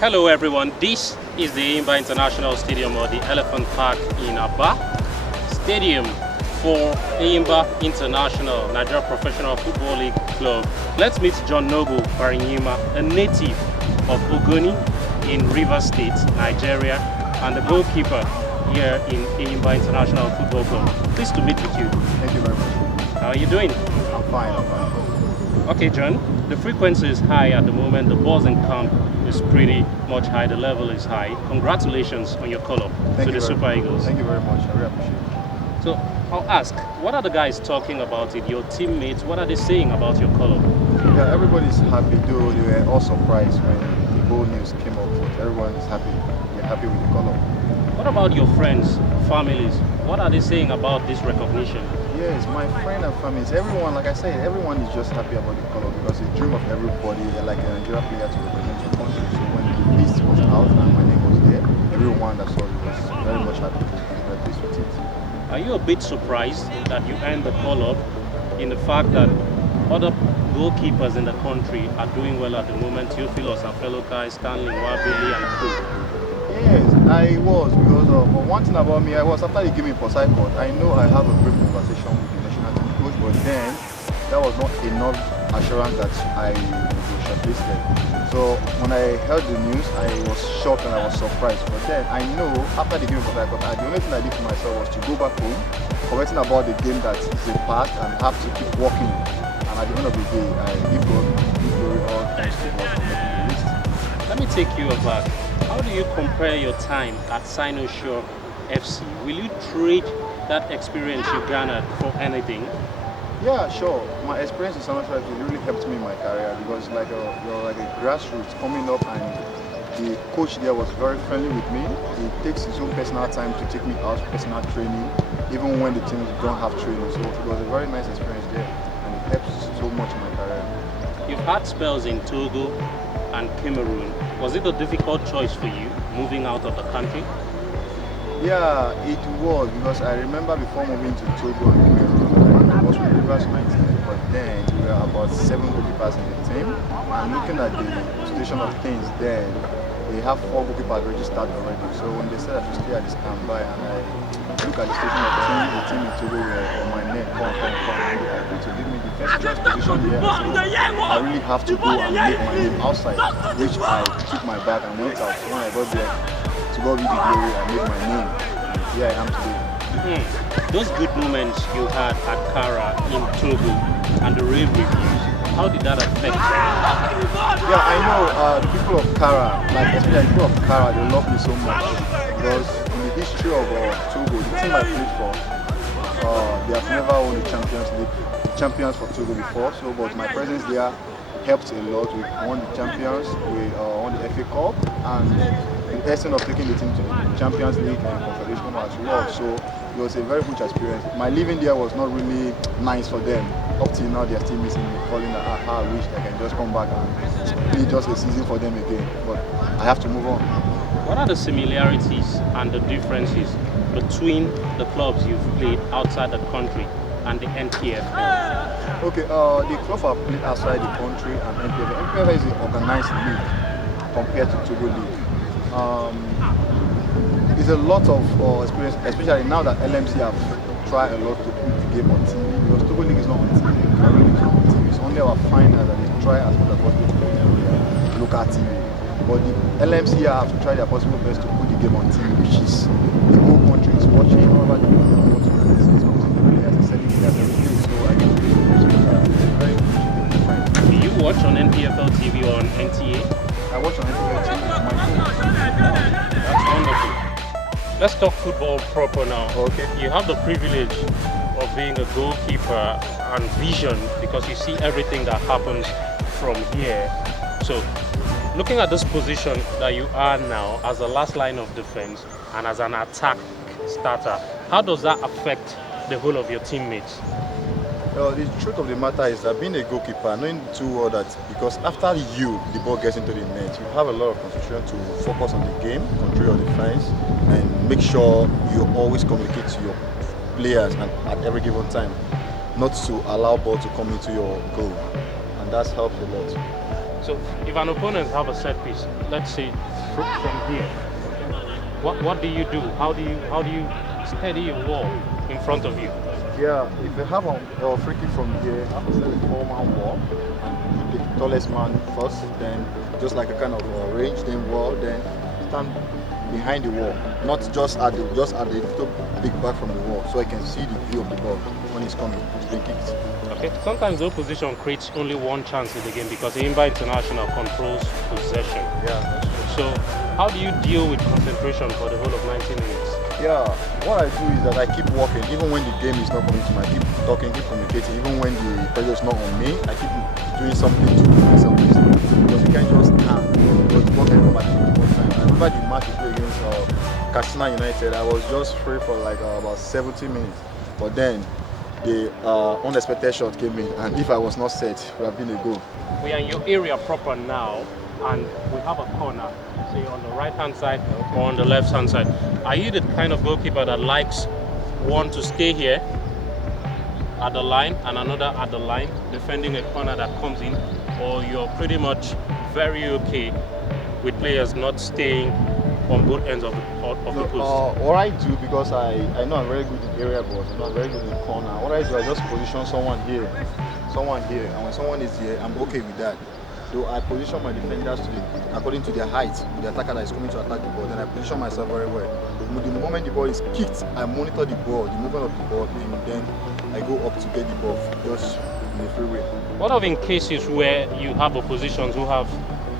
Hello everyone, this is the Enyimba International Stadium or the Elephant Park in Aba. Stadium for Enyimba International Nigeria Professional Football League Club. Let's meet John Noble Enyimba, a native of Ogoni in Rivers State, Nigeria, and the goalkeeper here in Enyimba International Football Club. Pleased to meet with you. Thank you very much. How are you doing? I'm fine. Okay, John, the frequency is high at the moment. The buzz in camp is pretty much high. The level is high. Congratulations on your call-up to the Super Eagles. Thank you very much. I really appreciate it. So I'll ask, what are the guys talking about it? Your teammates, what are they saying about your call-up? Yeah, everybody's happy, though they were all surprised when the whole news came up. But everyone is happy. We're happy with the call-up. What about your friends, families? What are they saying about this recognition? Yes, my friend and families, everyone, like I said, everyone is just happy about the call-up because it's a dream of everybody, like a Nigeria player to represent your country. So when the list was out and my name was there, everyone that saw it was very much happy to be very pleased with it. Are you a bit surprised that you earned the call-up in the fact that other goalkeepers in the country are doing well at the moment? Theophilus and fellow guys, Stanley, Wabili and crew. Yes, I was, because one thing about me, after the game in Port Harcourt, I know I have a great conversation with the national team coach, but then that was not enough assurance that I was shortlisted. So when I heard the news, I was shocked and I was surprised. But then I know after the game in Port Harcourt, the only thing I did for myself was to go back home, forgetting about the game that is a past and have to keep working. And at the end of the day, I give glory all thanks to God for making the list. Let me take you back. How do you compare your time at Sinosure FC? Will you trade that experience you garnered for anything? Yeah, sure. My experience in Sinosure FC really helped me in my career because you're like a grassroots coming up, and the coach there was very friendly with me. He takes his own personal time to take me out for personal training, even when the teams don't have training. So it was a very nice experience there, and it helps so much in my career. You've had spells in Togo and Cameroon. Was it a difficult choice for you moving out of the country? Yeah, it was, because I remember before moving to Togo and Cameroon, I was with Rivers 19, but then we were about 7 goalkeepers in the team. And looking at the situation of things there, they have 4 goalkeepers registered already. So when they said I should stay at the standby, and I look at the situation of the team in Togo were on my neck, come, and they agreed to give me the first choice position here. So I really have to go and make my name outside, which I took my bag and went out. So when I got there, to God be the glory, I made my name. And here I am today. Those good moments you had at Kara in Togo and the rave reviews, how did that affect you? Yeah, I know the people of Kara, like especially the people of Kara, they love me so much because in the history of Togo, the team I played for, they have never won the Champions League, champions for Togo before. So, but my presence there helped a lot. We won the champions, we won the FA Cup, and the essence of taking the team to the Champions League and Confederation as well. So it was a very good experience. My living there was not really nice for them. Up till now, they're still missing me, calling that I wish I can just come back and play just a season for them again. But I have to move on. What are the similarities and the differences between the clubs you've played outside the country and the NPFL? Okay, the club I've played outside the country and NPFL. NPFL is an organized league compared to Togo League. It's a lot of experience, especially now that LMC have tried a lot to put the game on TV, because Togo League is not on TV, Cameroon League is not on TV. It's only our finals that they try as much as possible to put it on their local TV. But the LMC have tried their possible best to put the game on TV, which is the whole country is watching. All over the world watching, and it's exposing the players and selling players every day. So I think it's very different. Do you watch on NPFL TV or on NTA? I watch on NPFL TV on my phone. That's wonderful. Let's talk football proper now. Okay. You have the privilege of being a goalkeeper and vision because you see everything that happens from here. So, looking at this position that you are now as a last line of defense and as an attack starter, how does that affect the whole of your teammates? Well, the truth of the matter is that being a goalkeeper, knowing too well that because after the ball gets into the net, you have a lot of concentration to focus on the game, control your defense, and make sure you always communicate to your players at every given time, not to allow ball to come into your goal, and that's helped a lot. So if an opponent have a set piece, let's say from here, what do you do? How do you steady your wall in front of you? Yeah, if you have a free kick from here, I have to set a 4-man wall and pick the tallest man first, then just like a kind of range, then wall, then stand behind the wall, not just at the little big back from the wall, so I can see the view of the ball when it's coming to be kicked. Okay. Sometimes the opposition creates only one chance in the game because Enyimba International controls possession. Yeah, that's true. So how do you deal with concentration for the whole of 90 minutes? Yeah, what I do is that I keep walking, even when the game is not coming to me. I keep talking, keep communicating, even when the pressure is not on me. I keep doing something to make some business because you can't just stand. Because the ball can come at any time. I remember the match we played against Katsina United. I was just free for like about 70 minutes, but then the unexpected shot came in, and if I was not set, it would have been a goal. We are in your area proper now, and we have a corner, say on the right hand side or on the left hand side. Are you the kind of goalkeeper that likes one to stay here at the line and another at the line, defending a corner that comes in, or you're pretty much very okay with players not staying on both ends of the post? What I do, because I know I'm very good in area balls, I know I'm very good in corner. What I do, I just position someone here, and when someone is here, I'm okay with that. So I position my defenders according to their height, with the attacker that is coming to attack the ball. Then I position myself very well. The moment the ball is kicked, I monitor the ball, the movement of the ball, and then I go up to get the ball just in a free way. What of in cases where you have oppositions who have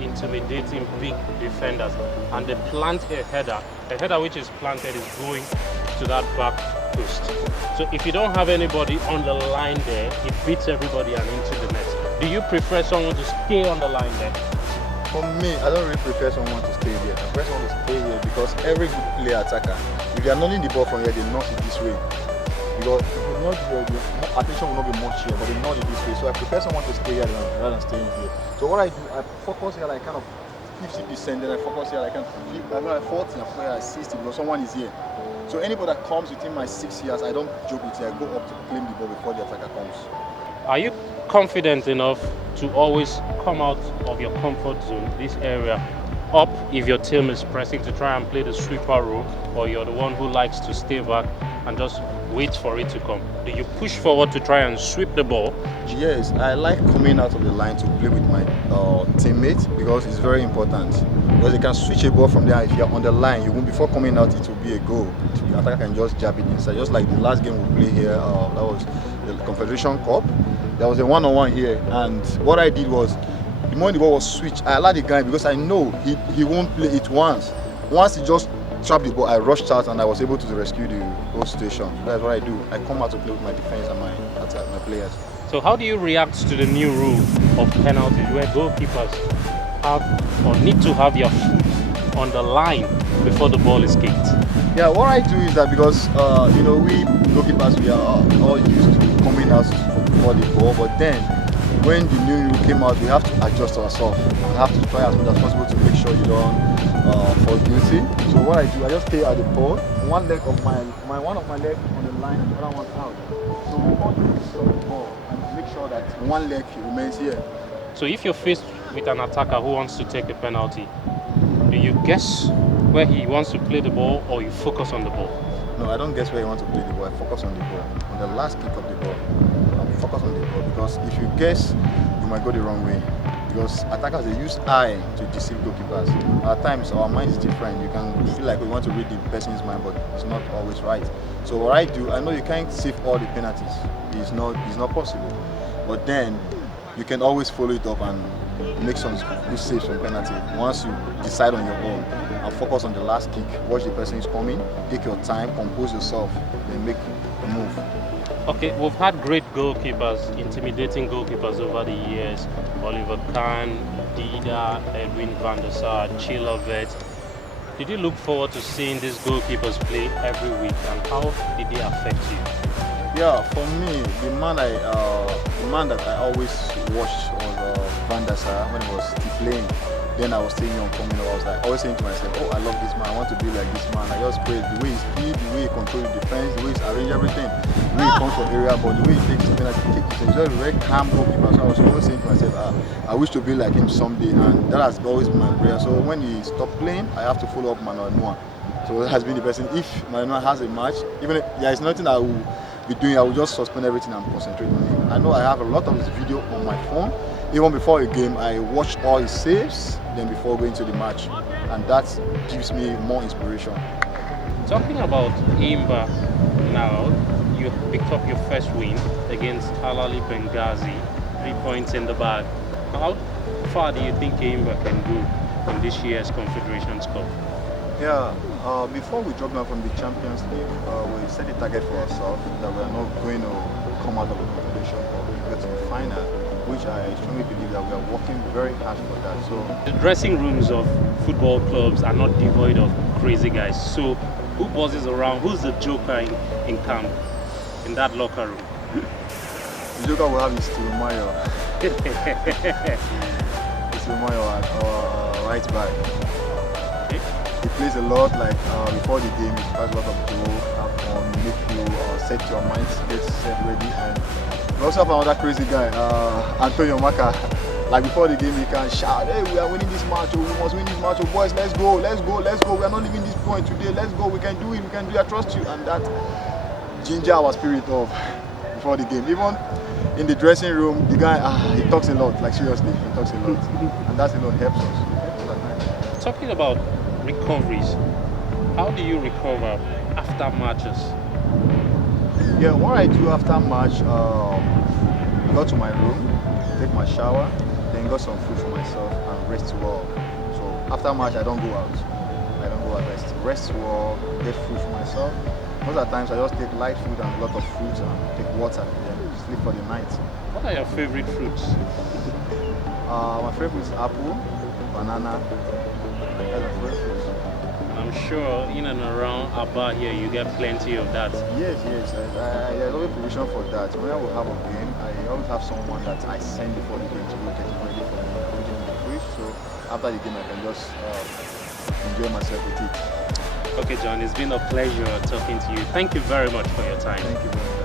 intimidating big defenders and they plant a header which is planted is going to that back post? So if you don't have anybody on the line there, it beats everybody and into the net. Do you prefer someone to stay on the line there? For me, I don't really prefer someone to stay there. I prefer someone to stay here because every good player attacker, if they are knocking the ball from here, they knock it this way. Because if you knock here, your attention will not be much here, but they knock it this way. So I prefer someone to stay here rather than staying here. So what I do, I focus here like kind of 50%, then I focus here like kind of 40, I focus here like 60 because someone is here. So anybody that comes within my 6 years, I don't joke with it. I go up to claim the ball before the attacker comes. Are you confident enough to always come out of your comfort zone, this area, up if your team is pressing to try and play the sweeper role, or you're the one who likes to stay back and just wait for it to come? Do you push forward to try and sweep the ball? Yes, I like coming out of the line to play with my teammates because it's very important. Because you can switch a ball from there. If you're on the line, you won't, before coming out, it will be a goal. The attacker can just jab it inside. Just like the last game we played here, that was the Confederation Cup. There was a one-on-one here, and what I did was, the moment the ball was switched, I allowed the guy because I know he won't play it once. Once he just trapped the ball, I rushed out and I was able to rescue the whole situation. That's what I do. I come out to play with my defense and my players. So how do you react to the new rule of penalties where goalkeepers have or need to have your foot on the line before the ball is kicked? Yeah, what I do is that because we goalkeepers, we are all used to coming out for the ball, but then when the new rule came out, we have to adjust ourselves. We have to try as much as possible to make sure you don't fall guilty. So what I do, I just stay at the pole, one leg of one of my legs on the line and the other one out. So we want to stop the ball and make sure that one leg remains here. So if you're faced with an attacker who wants to take a penalty, do you guess where he wants to play the ball, or you focus on the ball? No, I don't guess where he wants to play the ball. I focus on the ball. On the last kick of the ball, I focus on the ball because if you guess, you might go the wrong way. Because attackers, they use eye to deceive goalkeepers. At times, our mind is different. You can feel like we want to read the person's mind, but it's not always right. So what I do, I know you can't save all the penalties. It's not possible. But then you can always follow it up and make some good saves from penalty. Once you decide on your own and focus on the last kick, watch the person is coming, take your time, compose yourself, then make a move. Okay, we've had great goalkeepers, intimidating goalkeepers over the years. Oliver Kahn, Dida, Edwin van der Sar, Chilovet. Did you look forward to seeing these goalkeepers play every week, and how did they affect you? Yeah, for me, the man that I always watched was Van der Sar when he was still playing. then I was still young coming up. I was like always saying to myself, oh, I love this man, I want to be like this man. I just pray the way he speed, the way he controls the defense, the way he arranges everything, the way he comes from area, but the way he takes something like he's just a very calm goalkeeper. So I was always saying to myself, I wish to be like him someday, and that has always been my prayer. So when he stopped playing, I have to follow up Manuel Noah. So that has been the person. If Manuel has a match, even if there is nothing I will be doing, I will just suspend everything and concentrate on him. I know I have a lot of his video on my phone. Even before a game, I watch all his saves, then before going to the match, and that gives me more inspiration. Talking about Enyimba now, you picked up your first win against Alali Benghazi, 3 points in the bag. How far do you think Enyimba can go in this year's Confederations Cup? Yeah, before we dropped down from the Champions League, we set a target for ourselves that we are not going to come out of the Confederation Cup and go to the final, which I strongly believe that we are working very hard for that. So the dressing rooms of football clubs are not devoid of crazy guys. So who buzzes around? Who's the joker in camp, in that locker room? the joker will have is Tirumayo. Tirumayo at our right back. Okay. He plays a lot, like before the game, he has a lot of goal, have fun, make you set your mind, get set ready. And we also have another crazy guy, Antonio Maka. Like before the game, he can shout, hey, we are winning this match, oh, we must win this match, oh, boys, let's go, let's go, let's go. We are not leaving this point today, let's go, we can do it, I trust you. And that ginger our spirit off before the game. Even in the dressing room, the guy, he talks a lot, like seriously, he talks a lot. And that alone helps us. Talking about recoveries, how do you recover after matches? Yeah, what I do after match, I go to my room, take my shower, then got some food for myself and rest well. So after match, I don't go out. I rest well, get food for myself. Most of the times I just take light food and a lot of fruits and take water, then sleep for the night. What are your favorite fruits? My favorite is apple, banana. That's my favorite fruits. I'm sure in and around Aba here you get plenty of that. Yes. There's always provision for that. Whenever we have a game, I always have someone that I send before the game to go get it ready for me. I put it in the fridge, so after the game I can just enjoy myself with it. Okay, John, it's been a pleasure talking to you. Thank you very much for your time. Thank you very much.